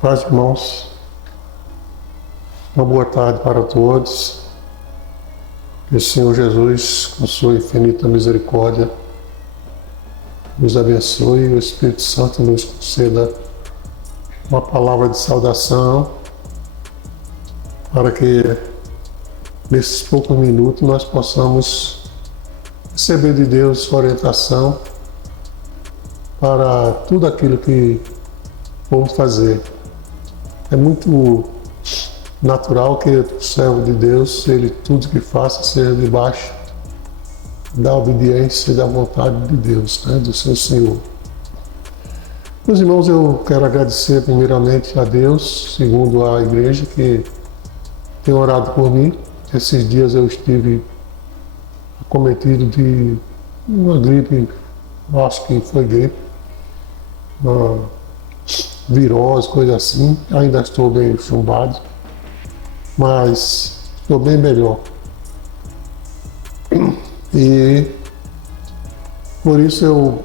Paz, irmãos, uma boa tarde para todos. Que o Senhor Jesus, com sua infinita misericórdia, nos abençoe e o Espírito Santo nos conceda uma palavra de saudação para que nesses poucos minutos nós possamos receber de Deus orientação para tudo aquilo que vamos fazer. É muito natural que o servo de Deus, ele tudo que faça seja debaixo da obediência e da vontade de Deus, do seu Senhor. Meus irmãos, eu quero agradecer primeiramente a Deus, segundo a igreja, que tem orado por mim. Esses dias eu estive acometido de uma gripe, acho que foi gripe, uma virose, coisa assim. Ainda estou meio chumbado, mas estou bem melhor. E por isso eu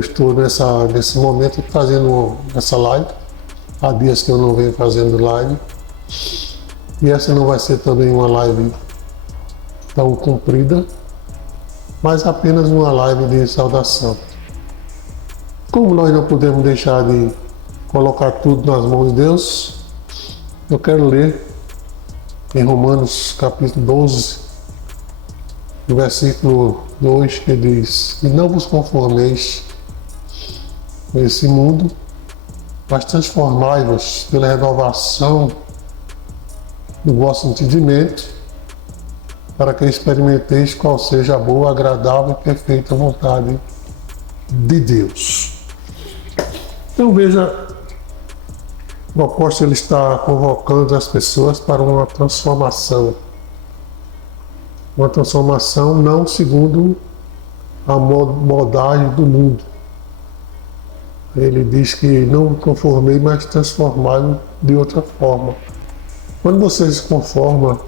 estou nesse momento fazendo essa live. Há dias que eu não venho fazendo live. E essa não vai ser também uma live tão comprida, mas apenas uma live de saudação. Como nós não podemos deixar de colocar tudo nas mãos de Deus, eu quero ler em Romanos capítulo 12, no versículo 2, que diz: E não vos conformeis com esse mundo, mas transformai-vos pela renovação do vosso entendimento, para que experimenteis qual seja a boa, agradável e perfeita vontade de Deus. Então veja, o apóstolo está convocando as pessoas para uma transformação. Uma transformação não segundo a moldagem do mundo. Ele diz que não conformei, mas transformai de outra forma. Quando você se conforma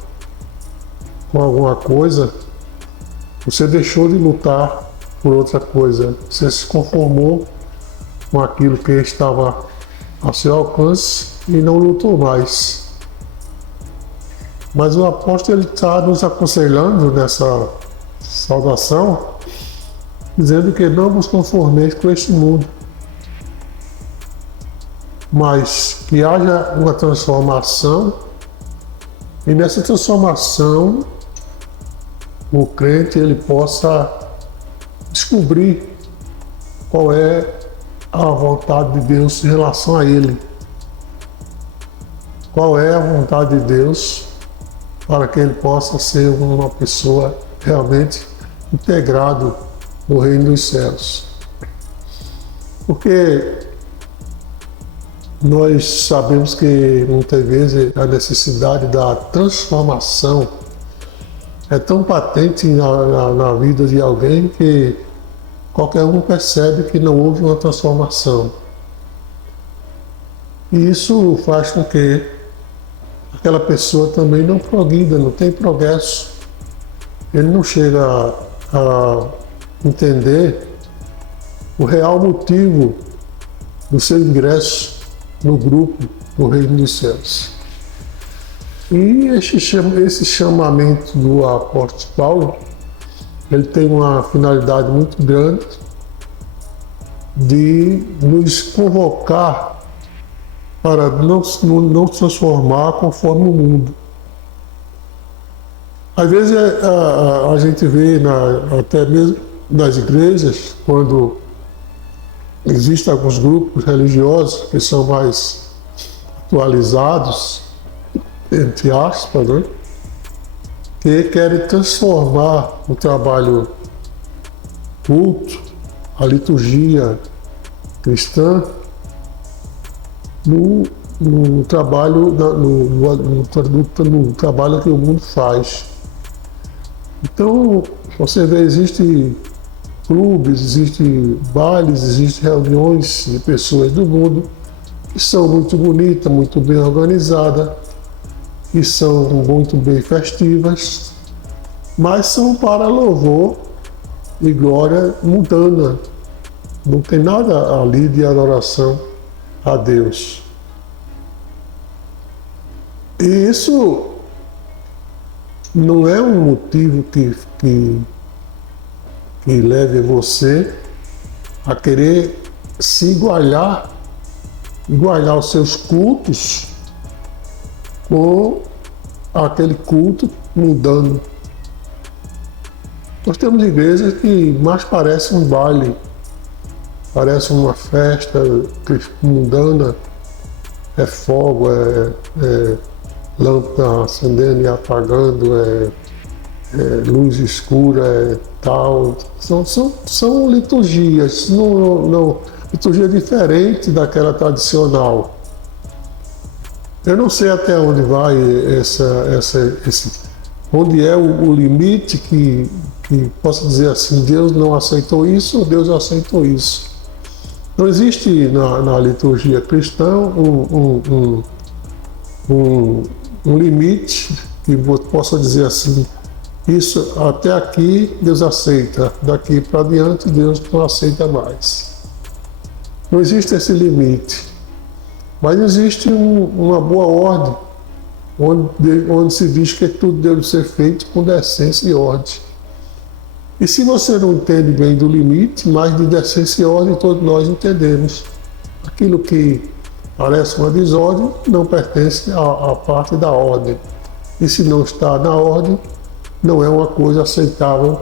com alguma coisa, você deixou de lutar por outra coisa. Você se conformou com aquilo que estava ao seu alcance e não lutou mais. Mas o apóstolo está nos aconselhando nessa saudação, dizendo que não vos conformeis com este mundo, mas que haja uma transformação, e nessa transformação o crente ele possa descobrir qual é a vontade de Deus em relação a ele. Qual é a vontade de Deus para que ele possa ser uma pessoa realmente integrado no reino dos céus. Porque nós sabemos que muitas vezes a necessidade da transformação é tão patente na vida de alguém que qualquer um percebe que não houve uma transformação. E isso faz com que aquela pessoa também não progrida, não tem progresso. Ele não chega a entender o real motivo do seu ingresso no grupo do Reino dos Céus. E esse chamamento do apóstolo Paulo, ele tem uma finalidade muito grande de nos convocar para não se transformar conforme o mundo. Às vezes a gente vê até mesmo nas igrejas, quando existem alguns grupos religiosos que são mais atualizados, entre aspas, que querem transformar o trabalho culto, a liturgia cristã, no trabalho no trabalho que o mundo faz. Então, você vê, existem clubes, existem bailes, existem reuniões de pessoas do mundo que são muito bonitas, muito bem organizadas, que são muito bem festivas, mas são para louvor e glória mundana. Não tem nada ali de adoração a Deus. E isso não é um motivo que leve você a querer se igualar os seus cultos com aquele culto mundano. Nós temos igrejas que mais parece um baile, parece uma festa mundana, é fogo, é lâmpada acendendo e apagando, luz escura, tal. São liturgias, liturgia diferente daquela tradicional. Eu não sei até onde vai onde é o limite que possa dizer assim, Deus não aceitou isso ou Deus aceitou isso. Não existe na liturgia cristã um limite que possa dizer assim, isso até aqui Deus aceita, daqui para diante Deus não aceita mais. Não existe esse limite, mas existe uma boa ordem, onde se diz que tudo deve ser feito com decência e ordem. E se você não entende bem do limite, mas de decência e ordem todos nós entendemos. Aquilo que parece uma desordem não pertence à parte da ordem. E se não está na ordem, não é uma coisa aceitável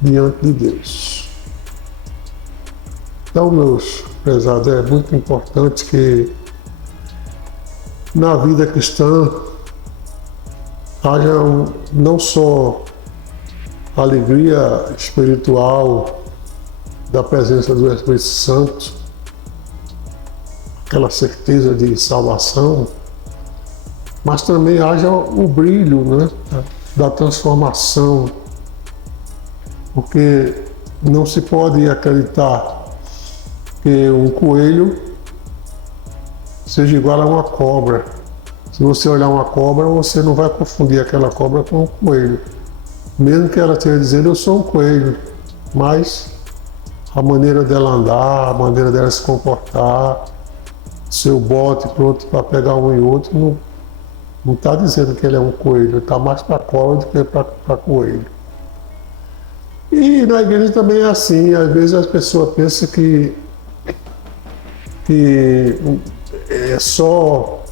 diante de Deus. Então, meus prezados, é muito importante que na vida cristã haja não só alegria espiritual da presença do Espírito Santo, aquela certeza de salvação, mas também haja o brilho, né, da transformação, porque não se pode acreditar que um coelho seja igual a uma cobra. Se você olhar uma cobra, você não vai confundir aquela cobra com um coelho. Mesmo que ela esteja dizendo, eu sou um coelho, mas a maneira dela andar, a maneira dela se comportar, seu bote pronto para pegar um e outro, não está dizendo que ele é um coelho, está mais para cobra do que para coelho. E na igreja também é assim, às vezes as pessoas pensam que é só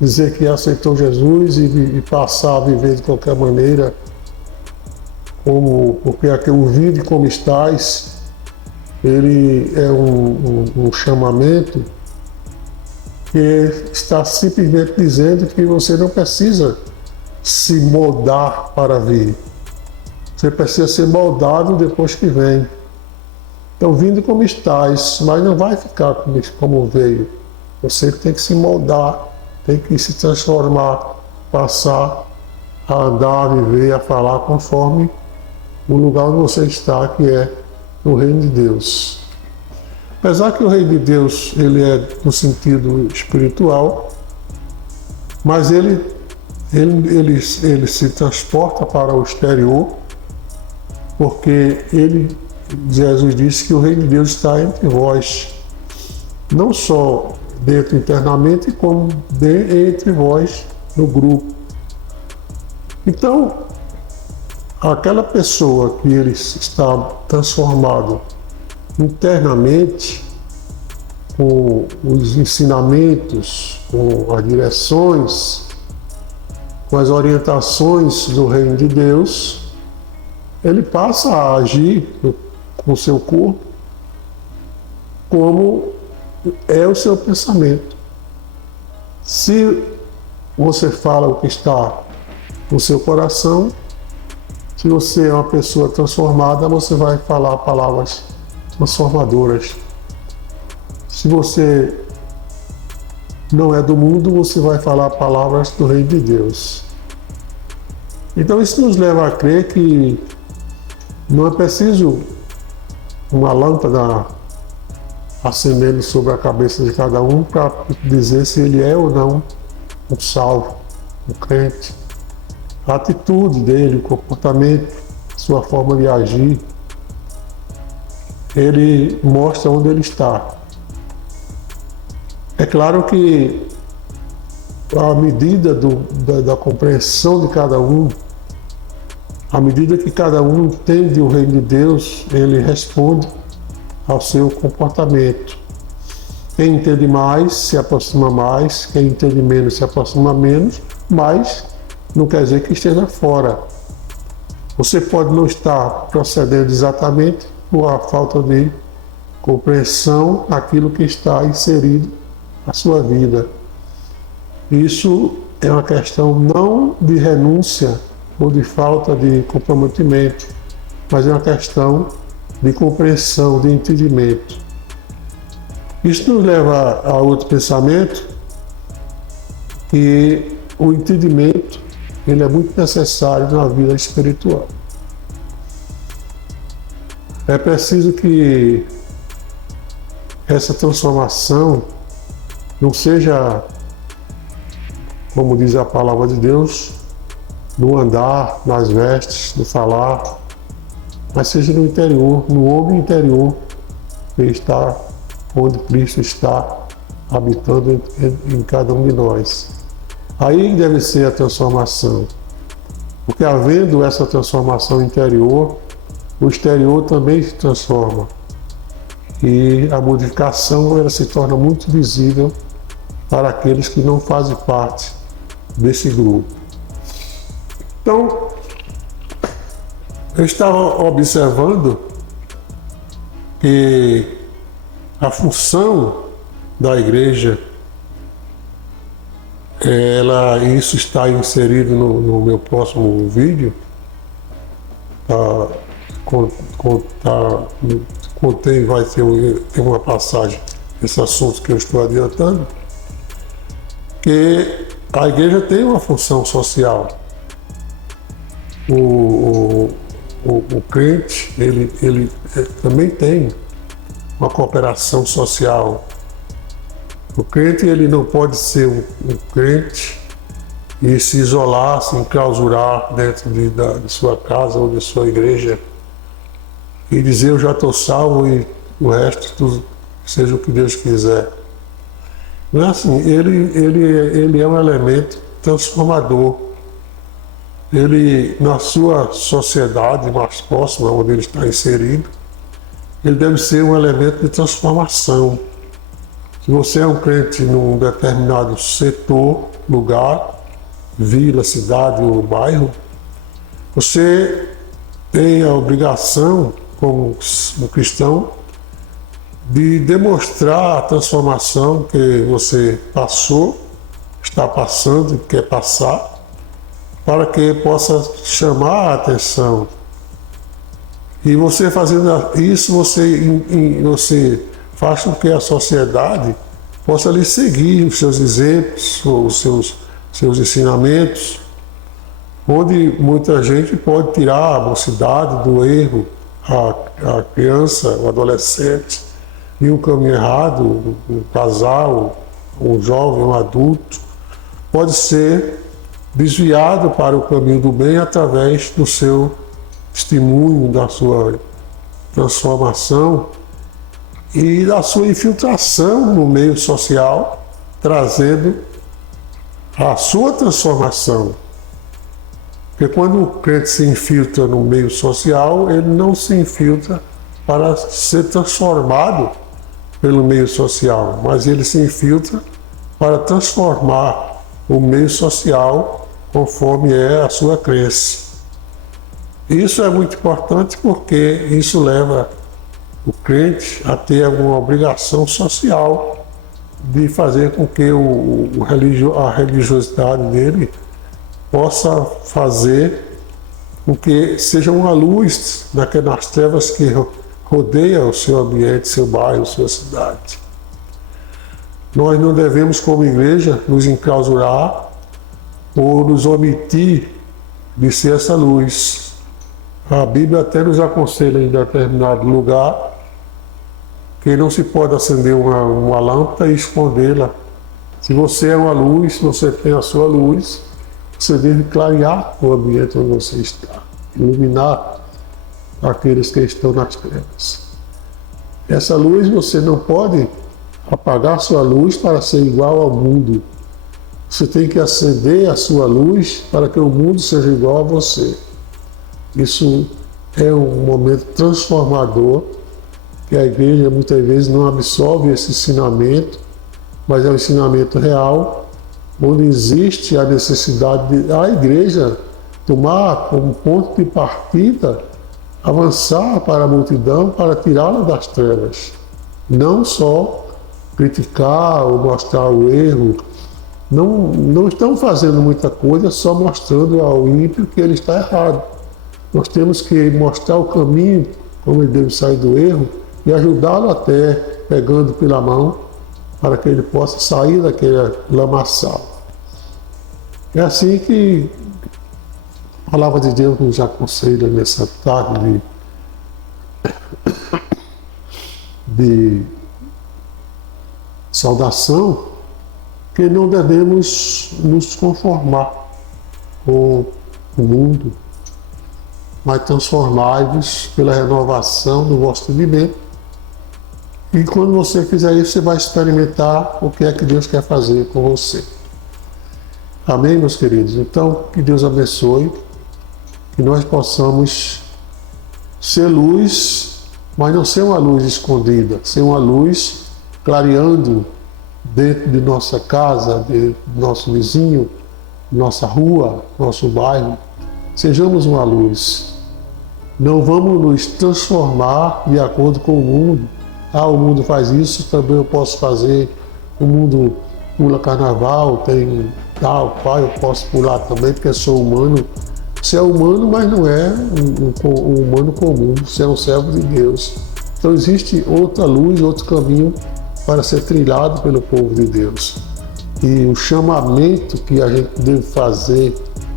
dizer que aceitou Jesus e passar a viver de qualquer maneira, porque o vinde como estás, ele é um chamamento que está simplesmente dizendo que você não precisa se moldar para vir. Você precisa ser moldado depois que vem. Então, vindo como estás, mas não vai ficar como veio. Você tem que se moldar, tem que se transformar, passar a andar, a viver, a falar conforme o lugar onde você está, que é no reino de Deus. Apesar que o reino de Deus ele é no sentido espiritual, mas ele se transporta para o exterior, porque Jesus disse que o reino de Deus está entre vós, não só dentro internamente, como entre vós no grupo. Então, aquela pessoa que ele está transformado internamente, com os ensinamentos, com as direções, com as orientações do reino de Deus, ele passa a agir com o seu corpo como é o seu pensamento. Se você fala o que está no seu coração, se você é uma pessoa transformada, você vai falar palavras transformadoras. Se você não é do mundo, você vai falar palavras do reino de Deus. Então isso nos leva a crer que não é preciso uma lâmpada acendendo sobre a cabeça de cada um para dizer se ele é ou não um salvo, um crente. A atitude dele, o comportamento, sua forma de agir. ele mostra onde ele está. É claro que à medida da compreensão de cada um, à medida que cada um entende o reino de Deus, ele responde ao seu comportamento. Quem entende mais se aproxima mais, quem entende menos se aproxima menos, mas não quer dizer que esteja fora. Você pode não estar procedendo exatamente por a falta de compreensão daquilo que está inserido na sua vida. Isso é uma questão não de renúncia ou de falta de comprometimento, mas é uma questão de compreensão, de entendimento. Isso nos leva a outro pensamento, que o entendimento ele é muito necessário na vida espiritual. É preciso que essa transformação não seja, como diz a palavra de Deus, no andar, nas vestes, no falar, mas seja no interior, no homem interior, que está onde Cristo está habitando em cada um de nós. Aí deve ser a transformação, porque havendo essa transformação interior, o exterior também se transforma e a modificação ela se torna muito visível para aqueles que não fazem parte desse grupo. Então, eu estava observando que a função da igreja, isso está inserido no meu próximo vídeo, vai ter uma passagem desse assunto que eu estou adiantando, que a igreja tem uma função social. O crente, ele também tem uma cooperação social. O crente ele não pode ser um crente e se isolar, se enclausurar dentro de sua casa ou de sua igreja e dizer eu já estou salvo e o resto tudo, seja o que Deus quiser. Não é assim, ele é um elemento transformador. Ele, na sua sociedade mais próxima, onde ele está inserido, ele deve ser um elemento de transformação. Se você é um crente num determinado setor, lugar, vila, cidade ou bairro, você tem a obrigação, como um cristão, de demonstrar a transformação que você passou, está passando e quer passar, para que possa chamar a atenção. E você fazendo isso, você faz com que a sociedade possa lhe seguir os seus exemplos, os seus ensinamentos, onde muita gente pode tirar a mocidade do erro, a criança, o adolescente, de um caminho errado, um casal, um jovem, um adulto, pode ser desviado para o caminho do bem através do seu testemunho, da sua transformação e da sua infiltração no meio social, trazendo a sua transformação. Porque quando o crente se infiltra no meio social, ele não se infiltra para ser transformado pelo meio social, mas ele se infiltra para transformar o meio social conforme é a sua crença. Isso é muito importante porque isso leva o crente a ter uma obrigação social de fazer com que a religiosidade dele possa fazer com que seja uma luz nas trevas que rodeiam o seu ambiente, seu bairro, sua cidade. Nós não devemos, como igreja, nos enclausurar ou nos omitir de ser essa luz. A Bíblia até nos aconselha em determinado lugar que não se pode acender uma lâmpada e escondê-la. Se você é uma luz, se você tem a sua luz, você deve clarear o ambiente onde você está, iluminar aqueles que estão nas trevas. Essa luz você não pode apagar sua luz para ser igual ao mundo. Você tem que acender a sua luz para que o mundo seja igual a você. Isso é um momento transformador que a igreja muitas vezes não absorve esse ensinamento, mas é um ensinamento real, onde existe a necessidade de a igreja tomar como ponto de partida, avançar para a multidão para tirá-la das trevas. Não só criticar ou mostrar o erro. Não estão fazendo muita coisa só mostrando ao ímpio que ele está errado. Nós temos que mostrar o caminho, como ele deve sair do erro, e ajudá-lo até, pegando pela mão, para que ele possa sair daquele lamaçal. É assim que a palavra de Deus nos aconselha nessa tarde de saudação, que não devemos nos conformar com o mundo, mas transformai-vos pela renovação do vosso entendimento. E quando você fizer isso, você vai experimentar o que é que Deus quer fazer com você. Amém, meus queridos? Então, que Deus abençoe, que nós possamos ser luz, mas não ser uma luz escondida, ser uma luz clareando dentro de nossa casa, de nosso vizinho, nossa rua, nosso bairro. Sejamos uma luz. Não vamos nos transformar de acordo com o mundo. Ah, o mundo faz isso, também eu posso fazer. O mundo pula carnaval, tem tal, pai, eu posso pular também porque sou humano. Você é humano, mas não é um humano comum. Você é um servo de Deus. Então existe outra luz, outro caminho para ser trilhado pelo povo de Deus. E o chamamento que a gente deve fazer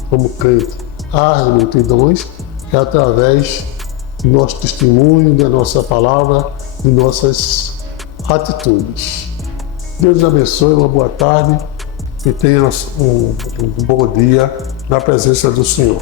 como crente às multidões é através do nosso testemunho, da nossa palavra, de nossas atitudes. Deus abençoe, uma boa tarde e tenha um bom dia na presença do Senhor.